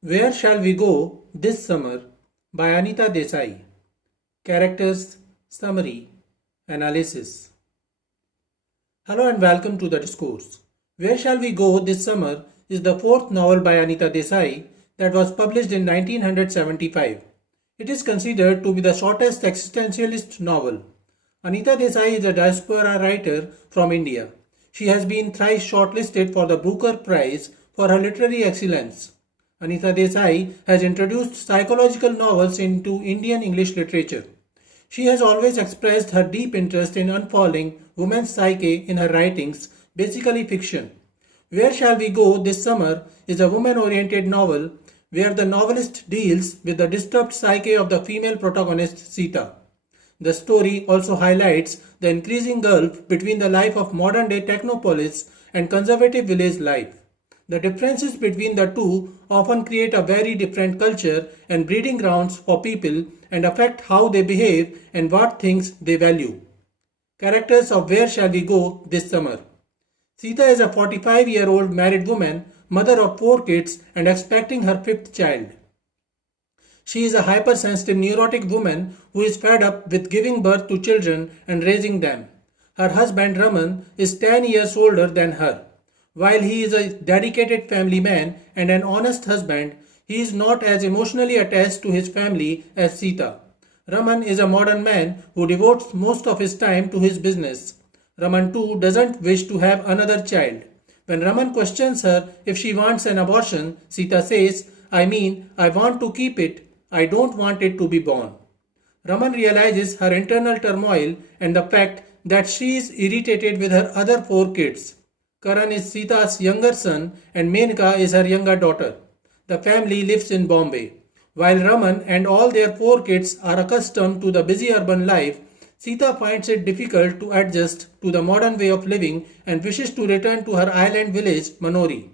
Where Shall We Go This Summer by Anita Desai. Characters, Summary, Analysis. Hello and welcome to the discourse. Where Shall We Go This Summer is the fourth novel by Anita Desai that was published in 1975. It is considered to be the shortest existentialist novel. Anita Desai is a diaspora writer from India. She has been thrice shortlisted for the Booker Prize for her literary excellence. Anita Desai has introduced psychological novels into Indian English literature. She has always expressed her deep interest in unfurling women's psyche in her writings, basically fiction. Where Shall We Go This Summer is a woman-oriented novel where the novelist deals with the disturbed psyche of the female protagonist Sita. The story also highlights the increasing gulf between the life of modern-day technopolis and conservative village life. The differences between the two often create a very different culture and breeding grounds for people and affect how they behave and what things they value. Characters of Where Shall We Go This Summer. Sita is a 45-year-old married woman, mother of 4 kids and expecting her fifth child. She is a hypersensitive neurotic woman who is fed up with giving birth to children and raising them. Her husband Raman is 10 years older than her. While he is a dedicated family man and an honest husband, he is not as emotionally attached to his family as Sita. Raman is a modern man who devotes most of his time to his business. Raman too doesn't wish to have another child. When Raman questions her if she wants an abortion, Sita says, I want to keep it. I don't want it to be born. Raman realizes her internal turmoil and the fact that she is irritated with her other 4 kids. Karan is Sita's younger son and Menka is her younger daughter. The family lives in Bombay. While Raman and all their 4 kids are accustomed to the busy urban life, Sita finds it difficult to adjust to the modern way of living and wishes to return to her island village, Manori.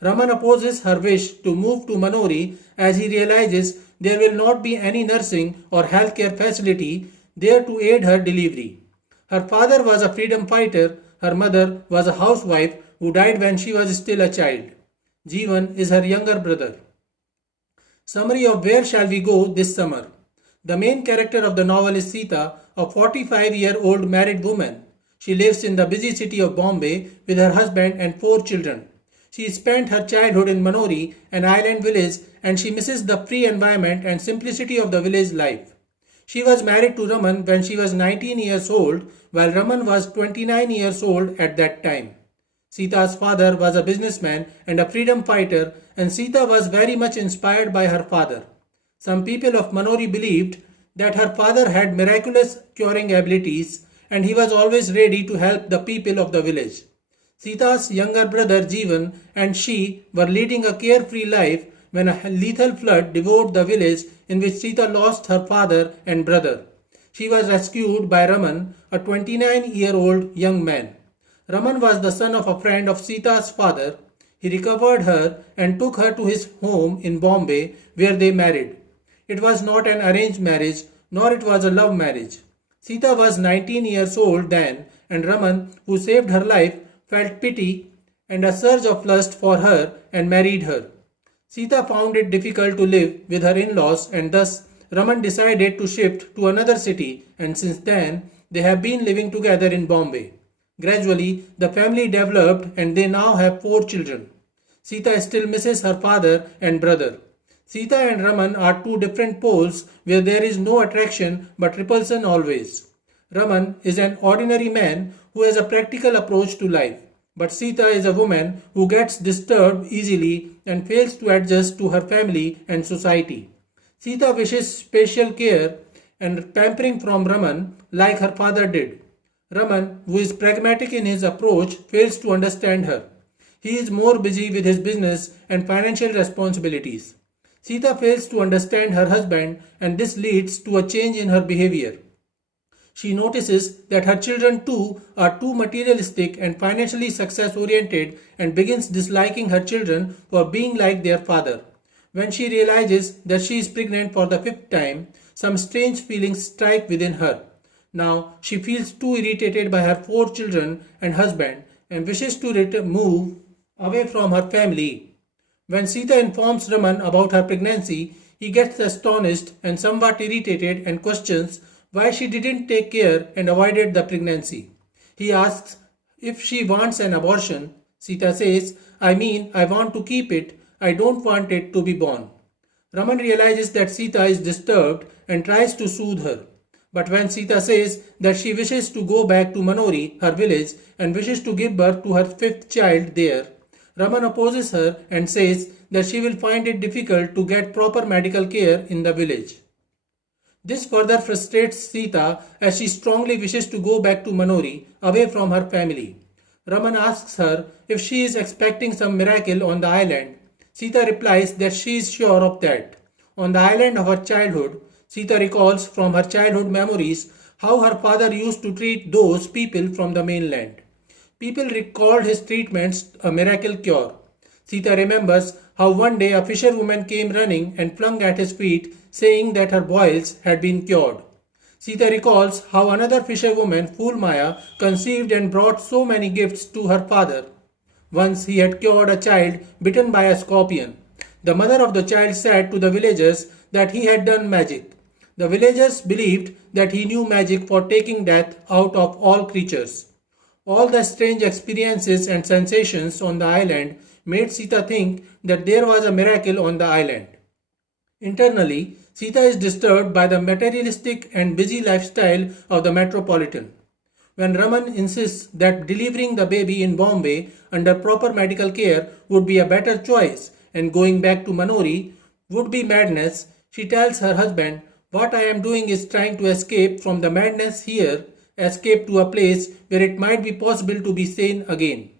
Raman opposes her wish to move to Manori as he realizes there will not be any nursing or healthcare facility there to aid her delivery. Her father was a freedom fighter. Her mother was a housewife who died when she was still a child. Jeevan is her younger brother. Summary of Where Shall We Go This Summer. The main character of the novel is Sita, a 45-year-old married woman. She lives in the busy city of Bombay with her husband and 4 children. She spent her childhood in Manori, an island village, and she misses the free environment and simplicity of the village life. She was married to Raman when she was 19 years old, while Raman was 29 years old at that time. Sita's father was a businessman and a freedom fighter, and Sita was very much inspired by her father. Some people of Manori believed that her father had miraculous curing abilities and he was always ready to help the people of the village. Sita's younger brother Jeevan and she were leading a carefree life when a lethal flood devoured the village in which Sita lost her father and brother. She was rescued by Raman, a 29-year-old young man. Raman was the son of a friend of Sita's father. He recovered her and took her to his home in Bombay where they married. It was not an arranged marriage, nor it was a love marriage. Sita was 19 years old then, and Raman, who saved her life, felt pity and a surge of lust for her and married her. Sita found it difficult to live with her in-laws and thus Raman decided to shift to another city and since then they have been living together in Bombay. Gradually, the family developed and they now have 4 children. Sita still misses her father and brother. Sita and Raman are two different poles where there is no attraction but repulsion always. Raman is an ordinary man who has a practical approach to life. But Sita is a woman who gets disturbed easily and fails to adjust to her family and society. Sita wishes special care and pampering from Raman like her father did. Raman, who is pragmatic in his approach, fails to understand her. He is more busy with his business and financial responsibilities. Sita fails to understand her husband and this leads to a change in her behavior. She notices that her children too are too materialistic and financially success oriented and begins disliking her children for being like their father. When she realizes that she is pregnant for the fifth time, some strange feelings strike within her. Now she feels too irritated by her 4 children and husband and wishes to move away from her family. When Sita informs Raman about her pregnancy, he gets astonished and somewhat irritated and questions why she didn't take care and avoided the pregnancy. He asks if she wants an abortion. Sita says, I want to keep it, I don't want it to be born. Raman realizes that Sita is disturbed and tries to soothe her. But when Sita says that she wishes to go back to Manori, her village, and wishes to give birth to her fifth child there, Raman opposes her and says that she will find it difficult to get proper medical care in the village. This further frustrates Sita as she strongly wishes to go back to Manori, away from her family. Raman asks her if she is expecting some miracle on the island. Sita replies that she is sure of that. On the island of her childhood, Sita recalls from her childhood memories how her father used to treat those people from the mainland. People recalled his treatments a miracle cure. Sita remembers how one day a fisherwoman came running and flung at his feet, saying that her boils had been cured. Sita recalls how another fisherwoman, Maya, conceived and brought so many gifts to her father. Once he had cured a child bitten by a scorpion. The mother of the child said to the villagers that he had done magic. The villagers believed that he knew magic for taking death out of all creatures. All the strange experiences and sensations on the island made Sita think that there was a miracle on the island. Internally, Sita is disturbed by the materialistic and busy lifestyle of the metropolitan. When Raman insists that delivering the baby in Bombay under proper medical care would be a better choice and going back to Manori would be madness, she tells her husband, "What I am doing is trying to escape from the madness here, escape to a place where it might be possible to be sane again."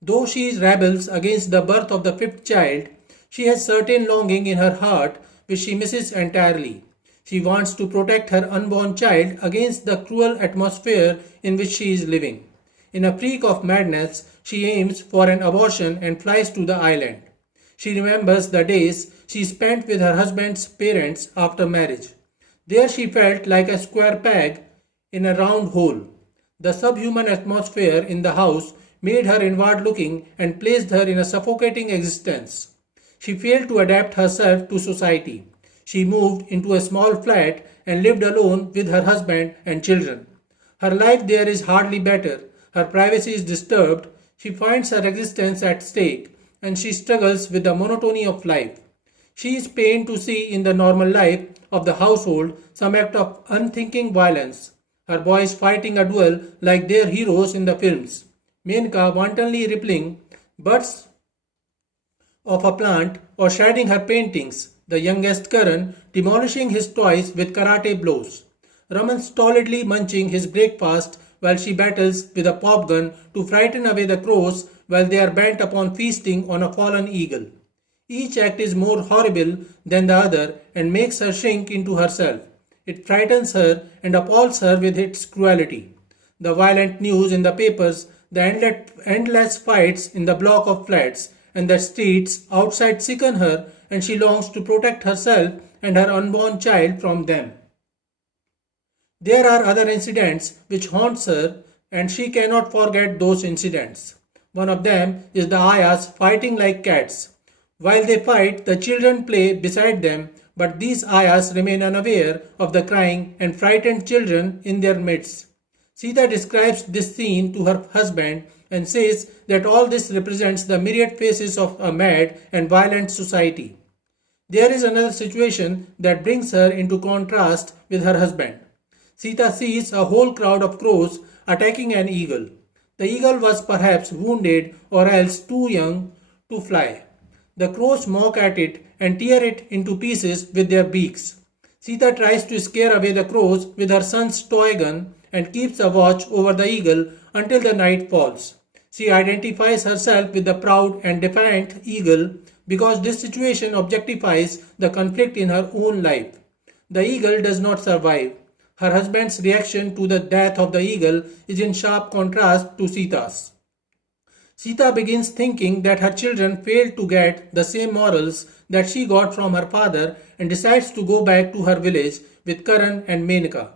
Though she rebels against the birth of the fifth child, she has certain longing in her heart which she misses entirely. She wants to protect her unborn child against the cruel atmosphere in which she is living. In a freak of madness, she aims for an abortion and flies to the island. She remembers the days she spent with her husband's parents after marriage. There she felt like a square peg in a round hole. The subhuman atmosphere in the house made her inward looking and placed her in a suffocating existence. She failed to adapt herself to society. She moved into a small flat and lived alone with her husband and children. Her life there is hardly better. Her privacy is disturbed. She finds her existence at stake and she struggles with the monotony of life. She is pained to see in the normal life of the household some act of unthinking violence. Her boys fighting a duel like their heroes in the films. Menka wantonly rippling buds of a plant or shredding her paintings. The youngest Karan demolishing his toys with karate blows. Raman stolidly munching his breakfast while she battles with a pop gun to frighten away the crows while they are bent upon feasting on a fallen eagle. Each act is more horrible than the other and makes her shrink into herself. It frightens her and appalls her with its cruelty. The violent news in the papers, the endless fights in the block of flats, and the streets outside sicken her, and she longs to protect herself and her unborn child from them. There are other incidents which haunts her, and she cannot forget those incidents. One of them is the ayahs fighting like cats. While they fight, the children play beside them, but these ayahs remain unaware of the crying and frightened children in their midst. Sita describes this scene to her husband and says that all this represents the myriad faces of a mad and violent society. There is another situation that brings her into contrast with her husband. Sita sees a whole crowd of crows attacking an eagle. The eagle was perhaps wounded or else too young to fly. The crows mock at it and tear it into pieces with their beaks. Sita tries to scare away the crows with her son's toy gun and keeps a watch over the eagle until the night falls. She identifies herself with the proud and defiant eagle because this situation objectifies the conflict in her own life. The eagle does not survive. Her husband's reaction to the death of the eagle is in sharp contrast to Sita's. Sita begins thinking that her children failed to get the same morals that she got from her father and decides to go back to her village with Karan and Menka.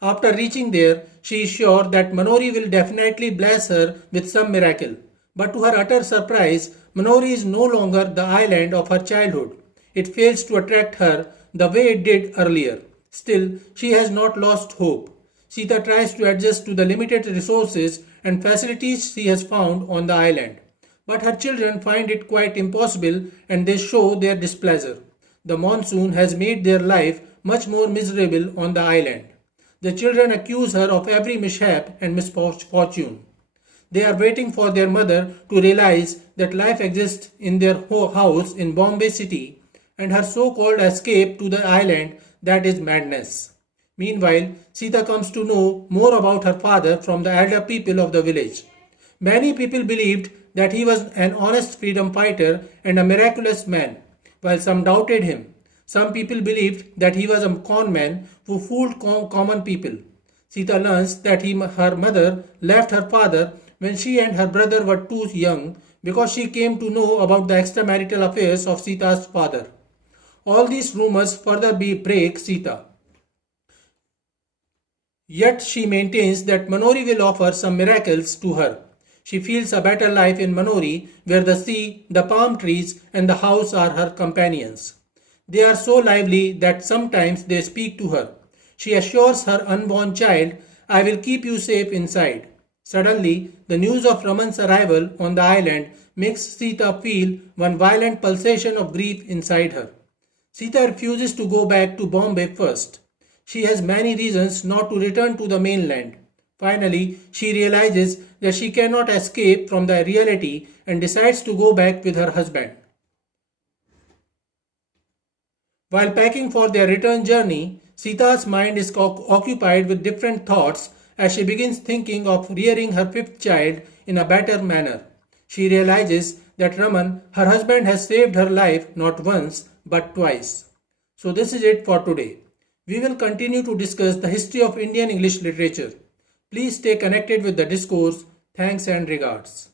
After reaching there, she is sure that Manori will definitely bless her with some miracle. But to her utter surprise, Manori is no longer the island of her childhood. It fails to attract her the way it did earlier. Still, she has not lost hope. Sita tries to adjust to the limited resources and facilities she has found on the island. But her children find it quite impossible and they show their displeasure. The monsoon has made their life much more miserable on the island. The children accuse her of every mishap and misfortune. They are waiting for their mother to realize that life exists in their house in Bombay City and her so-called escape to the island, that is madness. Meanwhile, Sita comes to know more about her father from the elder people of the village. Many people believed that he was an honest freedom fighter and a miraculous man, while some doubted him. Some people believed that he was a con man who fooled common people. Sita learns that her mother left her father when she and her brother were too young because she came to know about the extramarital affairs of Sita's father. All these rumors further break Sita. Yet she maintains that Manori will offer some miracles to her. She feels a better life in Manori where the sea, the palm trees and the house are her companions. They are so lively that sometimes they speak to her. She assures her unborn child, "I will keep you safe inside." Suddenly, the news of Raman's arrival on the island makes Sita feel one violent pulsation of grief inside her. Sita refuses to go back to Bombay first. She has many reasons not to return to the mainland. Finally, she realizes that she cannot escape from the reality and decides to go back with her husband. While packing for their return journey, Sita's mind is occupied with different thoughts as she begins thinking of rearing her fifth child in a better manner. She realizes that Raman, her husband, has saved her life not once but twice. So this is it for today. We will continue to discuss the history of Indian English literature. Please stay connected with the discourse. Thanks and regards.